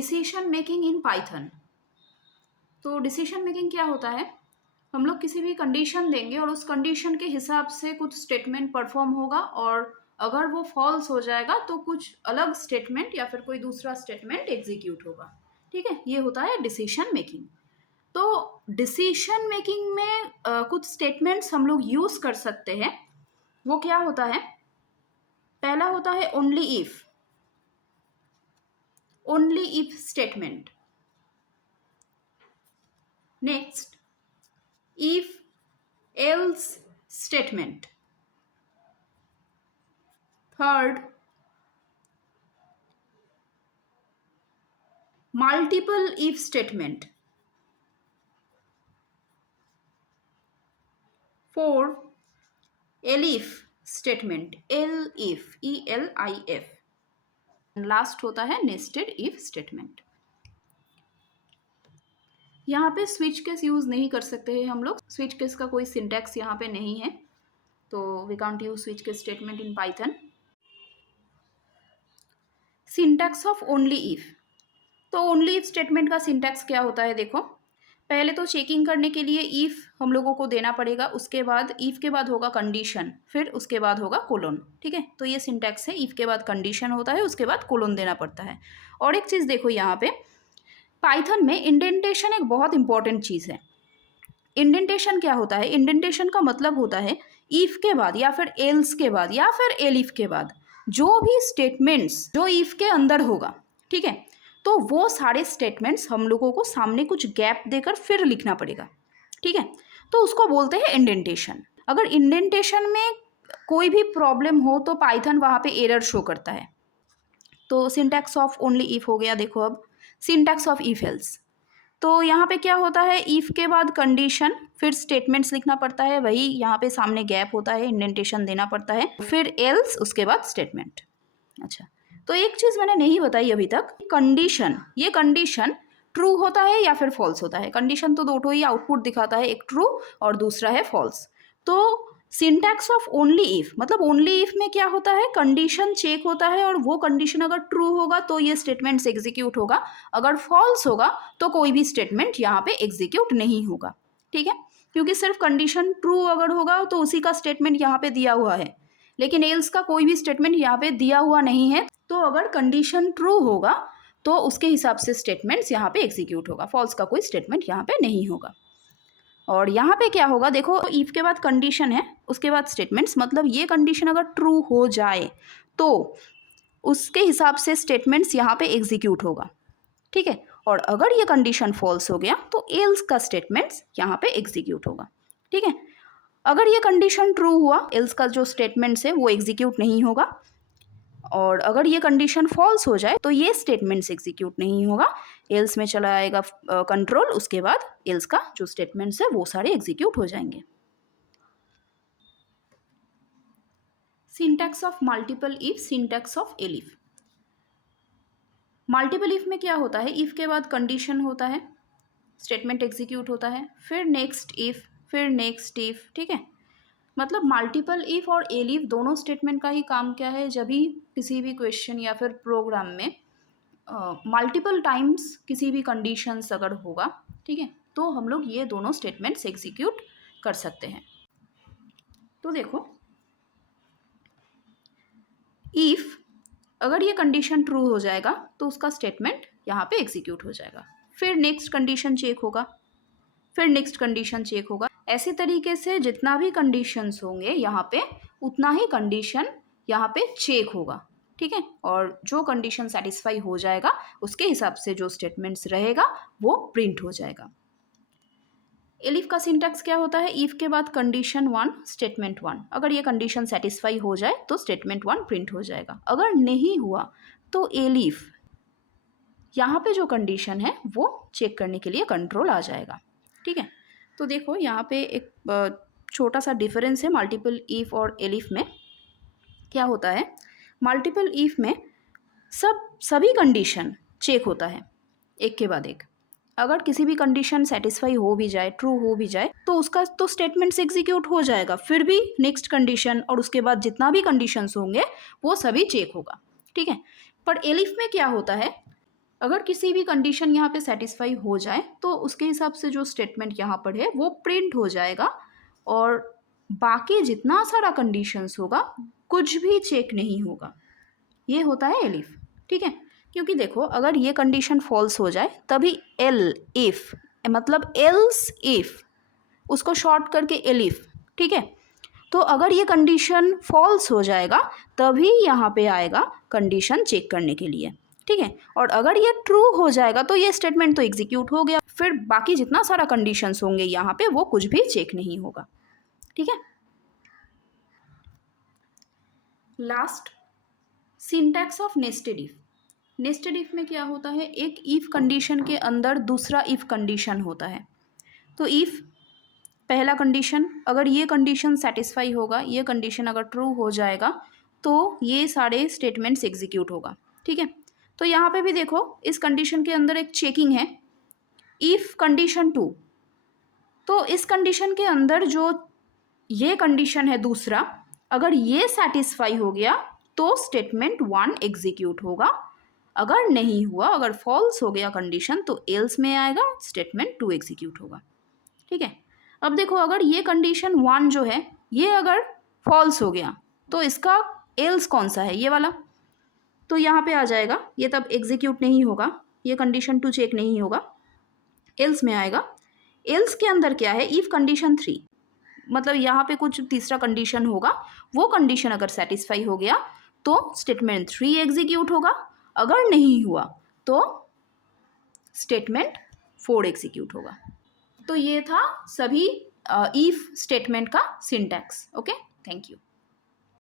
Decision making in Python. तो decision making क्या होता है, हम लोग किसी भी कंडीशन देंगे और उस कंडीशन के हिसाब से कुछ स्टेटमेंट परफॉर्म होगा और अगर वो फॉल्स हो जाएगा तो कुछ अलग स्टेटमेंट या फिर कोई दूसरा स्टेटमेंट एग्जीक्यूट होगा। ठीक है, ये होता है डिसीजन मेकिंग। तो डिसीजन मेकिंग में कुछ स्टेटमेंट्स हम लोग यूज कर सकते हैं। वो क्या होता है, पहला होता है only if statement. Next if else statement. Third, multiple if statement. Fourth, elif statement, elif, elif. Last होता है नेस्टेड इफ स्टेटमेंट। यहाँ पे स्विच केस यूज नहीं कर सकते हैं हम लोग, स्विच केस का कोई सिंटैक्स यहाँ पे नहीं है, तो we can't use switch case statement in Python. Syntax of only if. तो ओनली इफ स्टेटमेंट का सिंटैक्स क्या होता है, देखो पहले तो चेकिंग करने के लिए इफ हम लोगों को देना पड़ेगा, उसके बाद इफ के बाद होगा कंडीशन, फिर उसके बाद होगा कोलोन। ठीक है, तो ये सिंटैक्स है, इफ के बाद कंडीशन होता है, उसके बाद कोलोन देना पड़ता है। और एक चीज़ देखो, यहाँ पे पाइथन में इंडेंटेशन एक बहुत इंपॉर्टेंट चीज़ है। इंडेंटेशन क्या होता है, इंडेंटेशन का मतलब होता है इफ के बाद या फिर एल्स के बाद या फिर एलिफ के बाद जो भी स्टेटमेंट्स जो इफ के अंदर होगा, ठीक है, तो वो सारे स्टेटमेंट्स हम लोगों को सामने कुछ गैप देकर फिर लिखना पड़ेगा। ठीक है, तो उसको बोलते हैं इंडेंटेशन। अगर इंडेंटेशन में कोई भी प्रॉब्लम हो तो पाइथन वहाँ पे एरर शो करता है। तो सिंटैक्स ऑफ ओनली इफ हो गया। देखो अब सिंटैक्स ऑफ इफ एल्स, तो यहाँ पे क्या होता है, इफ के बाद कंडीशन फिर स्टेटमेंट्स लिखना पड़ता है, वही यहाँ पे सामने गैप होता है, इंडेंटेशन देना पड़ता है, फिर एल्स उसके बाद स्टेटमेंट। अच्छा, तो एक चीज़ मैंने नहीं बताई अभी तक, कंडीशन, ये कंडीशन ट्रू होता है या फिर फॉल्स होता है। कंडीशन तो दो ही आउटपुट दिखाता है, एक ट्रू और दूसरा है फॉल्स। तो सिंटैक्स ऑफ ओनली इफ मतलब ओनली इफ में क्या होता है, कंडीशन चेक होता है और वो कंडीशन अगर ट्रू होगा तो ये स्टेटमेंट्स एग्जीक्यूट होगा, अगर फॉल्स होगा तो कोई भी स्टेटमेंट यहाँ पे एग्जीक्यूट नहीं होगा। ठीक है, क्योंकि सिर्फ कंडीशन ट्रू अगर होगा तो उसी का स्टेटमेंट यहाँ पे दिया हुआ है, लेकिन एल्स का कोई भी स्टेटमेंट यहाँ पे दिया हुआ नहीं है। तो अगर कंडीशन ट्रू होगा तो उसके हिसाब से स्टेटमेंट्स यहाँ पे एग्जीक्यूट होगा, फॉल्स का कोई स्टेटमेंट यहाँ पे नहीं होगा। और यहाँ पे क्या होगा, देखो इफ के बाद कंडीशन है, उसके बाद स्टेटमेंट्स, मतलब ये कंडीशन अगर ट्रू हो जाए तो उसके हिसाब से स्टेटमेंट्स यहाँ पे एग्जीक्यूट होगा। ठीक है, और अगर ये कंडीशन फॉल्स हो गया तो एल्स का स्टेटमेंट्स यहाँ पे एग्जीक्यूट होगा। ठीक है, अगर ये कंडीशन ट्रू हुआ, एल्स का जो स्टेटमेंट्स है वो एग्जीक्यूट नहीं होगा, और अगर ये कंडीशन फॉल्स हो जाए तो ये स्टेटमेंट्स एग्जीक्यूट नहीं होगा, एल्स में चला आएगा कंट्रोल, उसके बाद एल्स का जो स्टेटमेंट्स है वो सारे एग्जीक्यूट हो जाएंगे। Syntax of multiple if, syntax of elif. Multiple if में क्या होता है, इफ के बाद कंडीशन होता है, स्टेटमेंट एग्जीक्यूट होता है, फिर नेक्स्ट इफ, फिर नेक्स्ट इफ। ठीक है, मतलब मल्टीपल इफ और एलिफ दोनों स्टेटमेंट का ही काम क्या है, जब भी किसी भी क्वेश्चन या फिर प्रोग्राम में मल्टीपल टाइम्स किसी भी कंडीशंस अगर होगा, ठीक है, तो हम लोग ये दोनों स्टेटमेंट्स एग्जीक्यूट कर सकते हैं। तो देखो इफ अगर ये कंडीशन ट्रू हो जाएगा तो उसका स्टेटमेंट यहाँ पे एग्जीक्यूट हो जाएगा, फिर नेक्स्ट कंडीशन चेक होगा, फिर नेक्स्ट कंडीशन चेक होगा, ऐसे तरीके से जितना भी कंडीशंस होंगे यहाँ पे उतना ही कंडीशन यहाँ पे चेक होगा। ठीक है, और जो कंडीशन सेटिस्फाई हो जाएगा उसके हिसाब से जो स्टेटमेंट्स रहेगा वो प्रिंट हो जाएगा। एलिफ का सिंटैक्स क्या होता है, इफ के बाद कंडीशन 1 स्टेटमेंट 1, अगर ये कंडीशन सेटिस्फाई हो जाए तो स्टेटमेंट 1 प्रिंट हो जाएगा, अगर नहीं हुआ तो एलिफ यहाँ पे जो कंडीशन है वो चेक करने के लिए कंट्रोल आ जाएगा। ठीक है, तो देखो यहाँ पे एक छोटा सा डिफरेंस है मल्टीपल इफ और एलिफ में। क्या होता है, मल्टीपल इफ में सभी कंडीशन चेक होता है एक के बाद एक, अगर किसी भी कंडीशन सेटिस्फाई हो भी जाए, ट्रू हो भी जाए, तो उसका तो स्टेटमेंट्स एग्जीक्यूट हो जाएगा, फिर भी नेक्स्ट कंडीशन और उसके बाद जितना भी कंडीशंस होंगे वो सभी चेक होगा। ठीक है, पर एलिफ में क्या होता है, अगर किसी भी कंडीशन यहाँ पे सेटिस्फाई हो जाए तो उसके हिसाब से जो स्टेटमेंट यहाँ पर है वो प्रिंट हो जाएगा और बाकी जितना सारा कंडीशंस होगा कुछ भी चेक नहीं होगा। ये होता है एलिफ, ठीक है। क्योंकि देखो अगर ये कंडीशन फॉल्स हो जाए तभी एल इफ मतलब एल्स इफ, उसको शॉर्ट करके एलिफ, ठीक है। तो अगर ये कंडीशन फॉल्स हो जाएगा तभी यहाँ पे आएगा कंडीशन चेक करने के लिए, ठीक है। और अगर ये ट्रू हो जाएगा तो ये स्टेटमेंट तो एग्जीक्यूट हो गया, फिर बाकी जितना सारा कंडीशंस होंगे यहाँ पे वो कुछ भी चेक नहीं होगा, ठीक है। Last, syntax of nested if. Nested if में क्या होता है, एक इफ कंडीशन के अंदर दूसरा इफ कंडीशन होता है। तो इफ पहला कंडीशन, अगर ये कंडीशन सेटिस्फाई होगा, ये कंडीशन अगर ट्रू हो जाएगा तो ये सारे स्टेटमेंट्स एग्जीक्यूट होगा, ठीक है। तो यहाँ पे भी देखो इस कंडीशन के अंदर एक चेकिंग है, इफ कंडीशन 2। तो इस कंडीशन के अंदर जो ये कंडीशन है दूसरा, अगर ये सेटिस्फाई हो गया तो स्टेटमेंट 1 एग्जीक्यूट होगा, अगर नहीं हुआ, अगर फॉल्स हो गया कंडीशन तो एल्स में आएगा, स्टेटमेंट 2 एग्जीक्यूट होगा, ठीक है। अब देखो अगर ये कंडीशन 1 जो है ये अगर फॉल्स हो गया तो इसका एल्स कौन सा है, ये वाला, तो यहाँ पे आ जाएगा, ये तब एग्जीक्यूट नहीं होगा, ये कंडीशन 2 चेक नहीं होगा, एल्स में आएगा। एल्स के अंदर क्या है, इफ कंडीशन 3, मतलब यहाँ पे कुछ तीसरा कंडीशन होगा, वो कंडीशन अगर सेटिस्फाई हो गया तो स्टेटमेंट 3 एग्जीक्यूट होगा, अगर नहीं हुआ तो स्टेटमेंट 4 एग्जीक्यूट होगा। तो ये था सभी इफ स्टेटमेंट का सिंटैक्स। Okay, thank you.